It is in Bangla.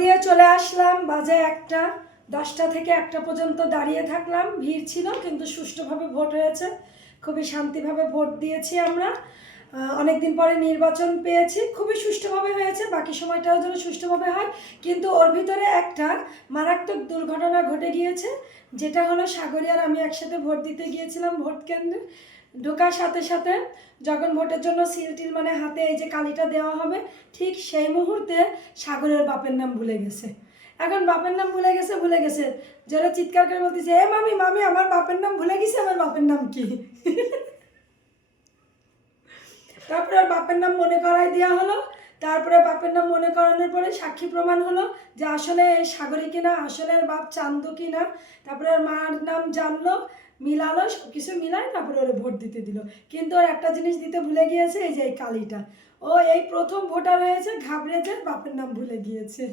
দিয়ে চলে আসলাম, বাজে 1টা। 10টা থেকে 1টা পর্যন্ত দাঁড়িয়ে থাকলাম, ভিড় ছিল কিন্তু সুষ্ঠুভাবে ভোট হয়েছে, খুবই শান্তিভাবে ভোট দিয়েছি আমরা। অনেকদিন পরে নির্বাচন পেয়েছি, খুবই সুষ্ঠুভাবে হয়েছে, বাকি সময়টাও যেন সুষ্ঠুভাবে হয়। কিন্তু ওর ভিতরে একটা মারাত্মক দুর্ঘটনা ঘটে গিয়েছে, যেটা হলো সাগরী আর আমি একসাথে ভোট দিতে গিয়েছিলাম ভোট কেন্দ্রে। ঢোকার সাথে সাথে যখন ভোটের জন্য সিল মানে হাতে এই যে কালিটা দেওয়া হবে, ঠিক সেই মুহূর্তে সাগরের বাপের নাম ভুলে গেছে। এখন বাপের নাম ভুলে গেছে যারা চিৎকার করে বলতেছে, এ মামি মামি আমার বাপের নাম ভুলে গেছে, আমার বাপের নাম কি? তারপরে বাপের নাম মনে করাই দেওয়া হলো। তারপরে বাপের নাম মনে করানোর পরে সাক্ষী প্রমাণ হলো যে আসলে সাগরী কিনা, আসলে বাপ চান্দু কিনা। তারপরে মার নাম জানলো, মিলালো, সব কিছু মিলাই তারপরে ওরা ভোট দিতে দিল। কিন্তু ওর একটা জিনিস দিতে ভুলে গিয়েছে, এই যে এই কালিটা। ও এই প্রথম ভোটার হয়েছে, ঘাবড়েছে, বাপের নাম ভুলে গিয়েছে।